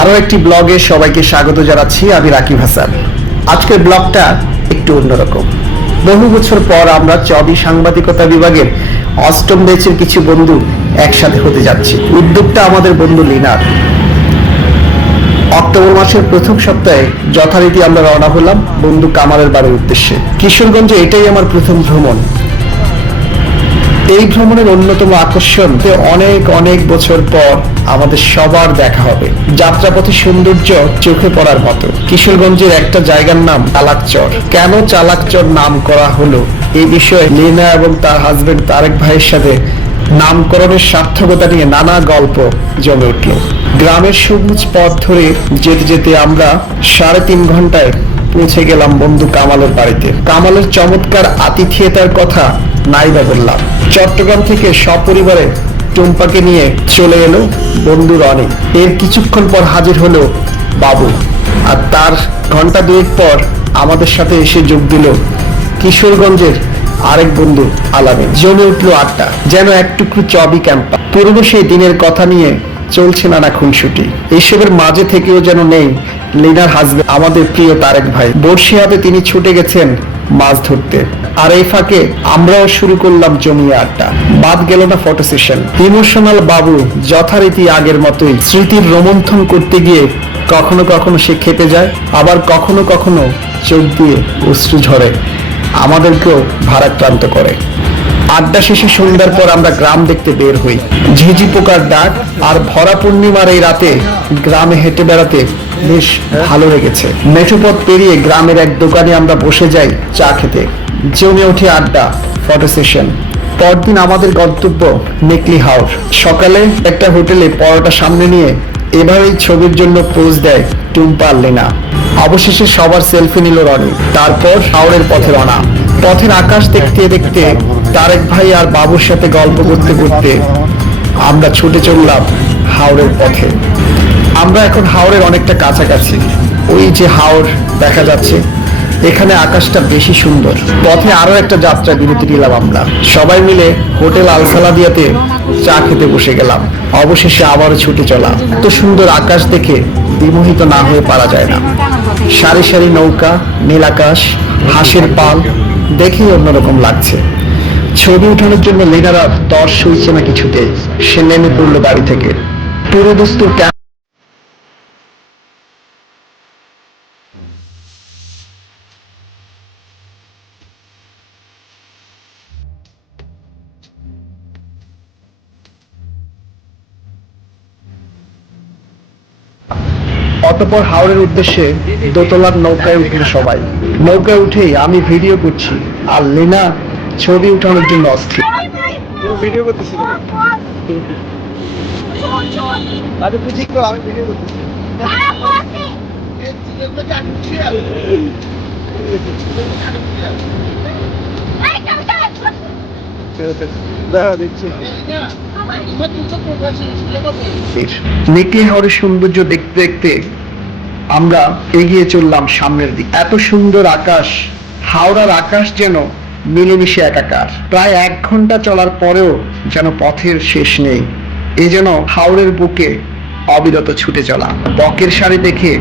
আরও একটি ব্লগে সবাইকে স্বাগত জানাচ্ছি আমি রাকিব হাসান। আজকের ব্লগটা একটু অন্যরকম। বহু বছর পর আমরা চবি সাংবাদিকতা বিভাগের অষ্টম ব্যাচের কিছু বন্ধু একসাথে হতে যাচ্ছি। উদ্যোগটা আমাদের বন্ধু লিনার। অক্টোবর মাসের প্রথম সপ্তাহে যথারীতি আমরা রওনা হলাম বন্ধু কামালের বাড়ির উদ্দেশ্যে। কিশোরগঞ্জে এটাই আমার প্রথম ভ্রমণ। এই ভ্রমণের অন্যতম আকর্ষণ অনেক অনেক বছর পর আমাদের সবার দেখা হবে। যাত্রাপথে সৌন্দর্য চোখে পড়ার মতো। কিশোরগঞ্জের একটা জায়গার নাম চালাকচর। কেন চালাকচর নাম করা হলো? এই বিষয়ে লীনা এবং তার হাজবেন্ড তারেক ভাইয়ের সাথে নামকরণের সার্থকতা নিয়ে নানা গল্প জমে উঠল। গ্রামের সবুজ পথ ধরে যেতে যেতে আমরা সাড়ে তিন ঘন্টায় পৌঁছে গেলাম বন্ধু কামালের বাড়িতে। কামালের চমৎকার আতিথিয়তার কথা নাই বা বললাম। চট্টগ্রাম থেকে সপরিবারে টুম্পাকে নিয়ে চলে এলো বন্ধু রনি। এর কিছুক্ষণ পর হাজির হলো বাবু। আর তার ঘণ্টা দুয়েক পর আমাদের সাথে এসে যোগ দিল কিশোরগঞ্জের আরেক বন্ধু আলামে জমে উঠল আড্ডা, যেন এক টুকরো চবি ক্যাম্পা পুরনো সেই দিনের কথা নিয়ে চলছে নানা খুনসুটি। এসবের মাঝে থেকেও যেন নেই লিনার হাজবেন্ড আমাদের প্রিয় তারেক ভাই। বর্ষি হাতে তিনি ছুটে গেছেন মাছ ধরতে। আর এই ফাঁকে আমরাও শুরু করলাম জমিয়ে আড্ডা। বাদ গেল না ফটো সেশন ইমোশনাল বাবু যথারীতি আগের মতোই স্মৃতির রোমন্থন করতে গিয়ে কখনো কখনো সে খেপে যায়, আবার কখনো কখনো চোখ দিয়ে অশ্রু ঝরে। আমাদেরকেও ভারাক্রান্ত করে। আড্ডা শেষে সন্ধ্যার পর আমরা গ্রাম দেখতে বের হই। ঝিঝি পোকার ডাক আর ভরা পূর্ণিমার এই রাতে গ্রামে হেঁটে বেড়াতে বেশ ভালো লেগেছে। মেঠোপথ পেরিয়ে গ্রামের এক দোকানে আমরা বসে যাই চা খেতে। জমে ওঠে আড্ডা ফটো সেশন পরদিন আমাদের গন্তব্য নেকলি হাওর। সকালে একটা হোটেলে পরোটা সামনে নিয়ে এভাবেই ছবির জন্য পোজ দেয় টুম্পা লেনা। অবশেষে সবার সেলফি নিল রনি। তারপর হাওড়ের পথে রওনা। পথের আকাশ দেখতে দেখতে তারেক ভাই আর বাবুর সাথে গল্প করতে করতে আমরা ছুটে চললাম হাওড়ের পথে। আমরা এখন হাওড়ের অনেকটা কাছাকাছি। ওই যে হাওড় দেখা যাচ্ছে, এখানে আকাশটা বেশি সুন্দর। পথে আরও একটা যাত্রা বিরতি নিলাম আমরা। সবাই মিলে হোটেল আলসালাদিয়াতে চা খেতে বসে গেলাম। অবশেষে আবারও ছুটে চলা। এত সুন্দর আকাশ দেখে বিমোহিত না হয়ে পারা যায় না। সারি সারি নৌকা, নীল আকাশ, হাঁসের পাল, দেখেই অন্যরকম লাগছে। ছবি উঠানোর জন্য লেনারা দশ সইছে না কিছুতে সে নেমে পড়ল গাড়ি থেকে। পুরো বস্তু অতপর হাওড়ের উদ্দেশ্যে দোতলার নৌকায় উঠল সবাই। নৌকায় উঠেই আমি ভিডিও করছি আর লিনা ছবি উঠানোর জন্য অস্থির। ভিডিও করতেছি আরে তুই ঠিক আমি ভিডিও করতেছি। সৌন্দর্য দেখতে দেখতে আমরা এগিয়ে চললাম সামনের দিকে। এত সুন্দর আকাশ, হাওড়ার আকাশ যেন মিলেমিশে একাকার। প্রায় এক ঘণ্টা চলার পরেও যেন পথের শেষ নেই। এ যেন হাওড়ের বুকে অবিরত ছুটে চলা। বকের শাড়ি দেখে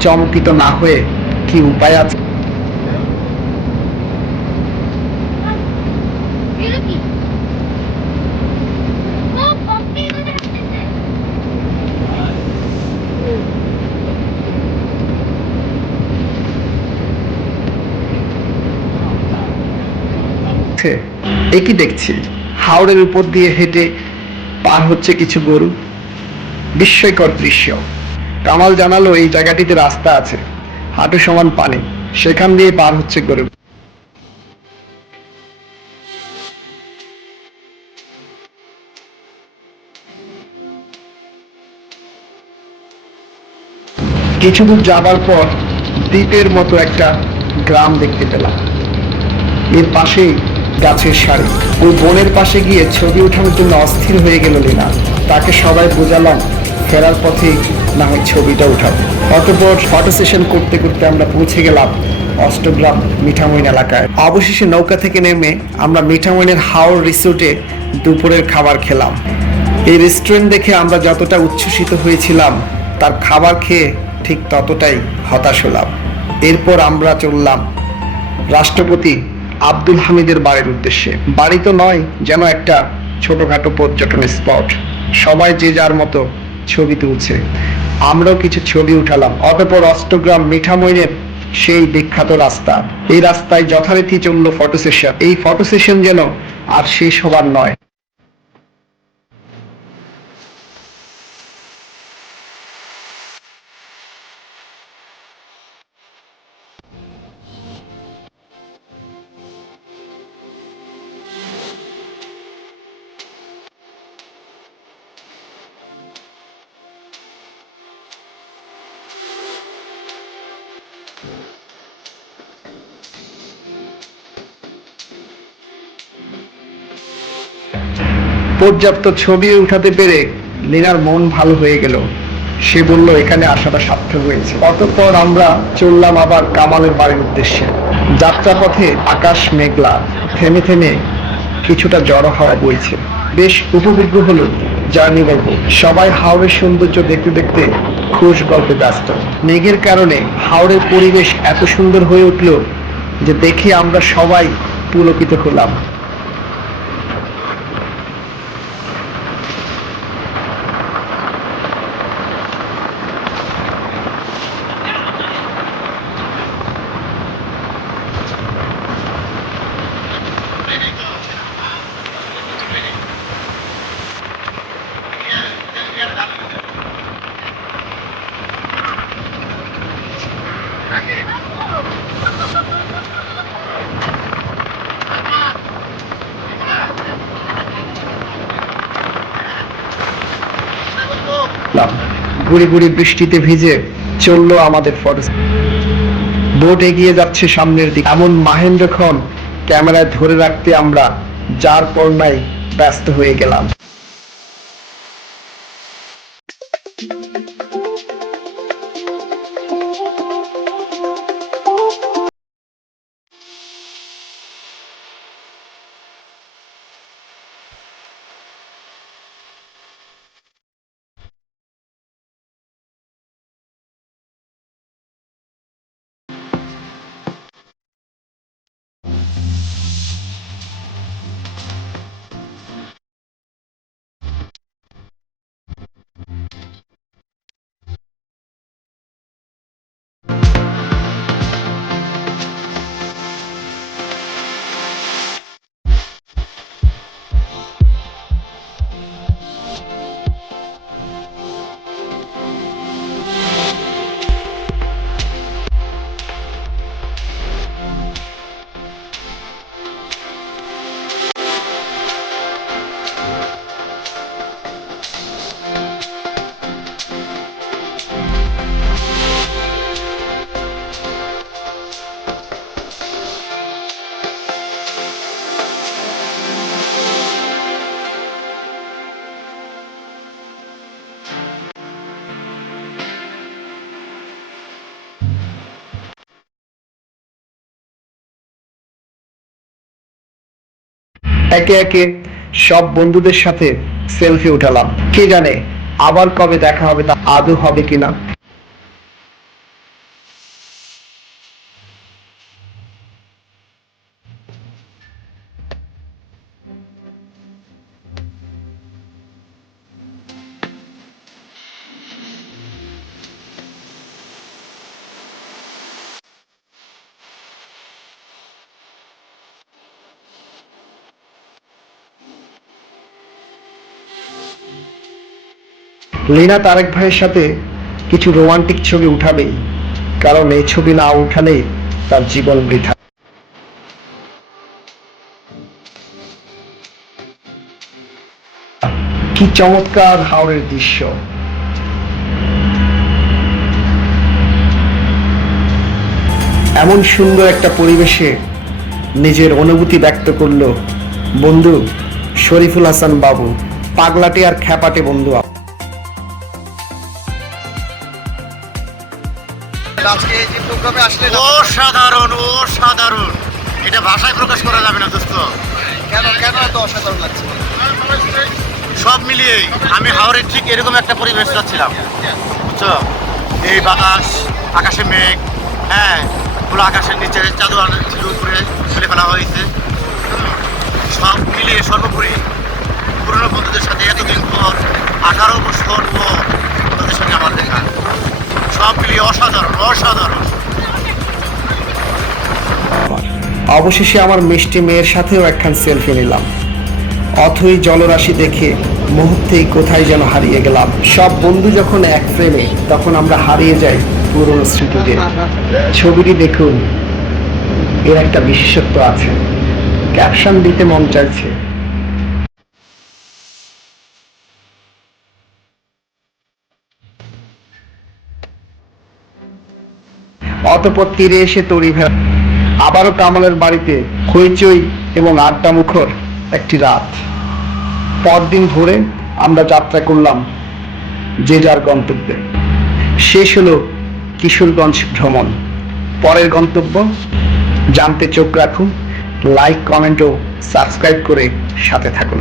চমকিত না হয়ে কি উপায় আছে? আছে একই দেখছি হাওড়ের উপর দিয়ে হেঁটে পার হচ্ছে কিছু গরু। বিস্ময়কর দৃশ্য। কামাল জানালো, এই জায়গাটিতে রাস্তা আছে, হাঁটু সমান পানি, সেখান দিয়ে পার হচ্ছে গরু। কিছু দূর যাবার পর দ্বীপের মতো একটা গ্রাম দেখতে পেলাম। এর পাশেই গাছের সারি ওই বনের পাশে গিয়ে ছবি ওঠানোর জন্য অস্থির হয়ে গেল লীনা। তাকে সবাই বোঝালাম, ফেরার পথে না হয় ছবিটা উঠাবো। অতপর ফটো সেশন করতে করতে আমরা পৌঁছে গেলাম অষ্টগ্রাম মিঠামইন এলাকায়। অবশেষে নৌকা থেকে নেমে আমরা মিঠামইনের হাওড় রিসোর্টে দুপুরের খাবার খেলাম। এই রেস্টুরেন্ট দেখে আমরা যতটা উচ্ছ্বসিত হয়েছিলাম, তার খাবার খেয়ে ঠিক ততটাই হতাশ হলাম। এরপর আমরা চললাম রাষ্ট্রপতি আব্দুল হামিদের বাড়ির উদ্দেশ্যে। বাড়ি তো নয়, যেন একটা ছোটখাটো পর্যটন স্পট। সবাই যে যার মতো ছবি তুলছে। আমরাও কিছু ছবি উঠালাম। অতপর অষ্টগ্রাম মিঠামইনের সেই বিখ্যাত রাস্তা। এই রাস্তায় যথারীতি চলল ফটো সেশন। এই ফটো সেশন যেন আর শেষ হবার নয়। পর্যাপ্ত ছবি উঠাতে পেরে লীনার মন ভালো হয়ে গেল। সে বলল, এখানে আসাটা সার্থক হয়েছে। অতঃপর আমরা চললাম আবার কামালের বাড়ির উদ্দেশ্যে। যাত্রাপথে আকাশ মেঘলা, থেমে থেমে কিছুটা জড়ো হওয়া বইছে। বেশ উপভোগ্য হলো জার্নি গল্প। সবাই হাওড়ের সৌন্দর্য দেখতে দেখতে খুশ গল্পে ব্যস্ত। মেঘের কারণে হাওড়ের পরিবেশ এত সুন্দর হয়ে উঠল যে দেখে আমরা সবাই পুলকিত হলাম। লাভ গুড়ি গুড়ি বৃষ্টিতে ভিজে চলল আমাদের ফটো। বোট এগিয়ে যাচ্ছে সামনের দিকে। এমন মাহেন্দ্রক্ষণ ক্যামেরায় ধরে রাখতে আমরা যার পর্নায় ব্যস্ত হয়ে গেলাম। একে একে সব বন্ধুদের সাথে সেলফি উঠালাম। কে জানে আবার কবে দেখা হবে তা, আদৌ হবে কিনা। লীনা তারেক ভাইয়ের সাথে কিছু রোমান্টিক ছবি উঠাবেই, কারণ এই ছবি না উঠালে তার জীবন বৃথা। কি চমৎকার হাওড়ের দৃশ্য। এমন সুন্দর একটা পরিবেশে নিজের অনুভূতি ব্যক্ত করল বন্ধু শরীফুল হাসান বাবু, পাগলাটে আর খ্যাপাটে বন্ধু আজকে যে প্রোগ্রামে আসলে অসাধারণ অসাধারণ। এটা ভাষায় প্রকাশ করা যাবে না দোস্ত। কেন কেন এত অসাধারণ লাগছে? সব মিলিয়ে আমি হাওড়ের ঠিক এরকম একটা পরিবেশ চাচ্ছিলাম। বুঝছ? এই বাতাস আকাশে মেঘ হ্যাঁ পুরো আকাশের নিচে চাদর ছিল উপরে ফেলে ফেলা হয়েছে। সব মিলিয়ে সর্বোপরি পুরনো বন্ধুদের সাথে এতদিন পর আঠারো বছর পর বন্ধুদের সাথে আমার দেখা সব মিলিয়ে অসাধারণ। অবশেষে আমার মিষ্টি মেয়ের সাথেও একখান সেলফি নিলাম। অথই জলরাশি দেখে মুহূর্তেই কোথায় যেন হারিয়ে গেলাম। সব বন্ধু যখন এক ফ্রেমে তখন আমরা হারিয়ে যাই পুরনো স্মৃতিতে। ছবিটি দেখুন, এর একটা বিশেষত্ব আছে। ক্যাপশন দিতে মন চাইছে। অতপর তীরে এসে তরি ভেড়া। আবারও কামালের বাড়িতে হইচই এবং আড্ডা মুখর একটি রাত। পরদিন ভোরে আমরা যাত্রা করলাম যে যার গন্তব্যে। শেষ হলো কিশোরগঞ্জ ভ্রমণ। পরের গন্তব্য, জানতে চোখ রাখুন লাইক কমেন্ট ও সাবস্ক্রাইব করে সাথে থাকুন।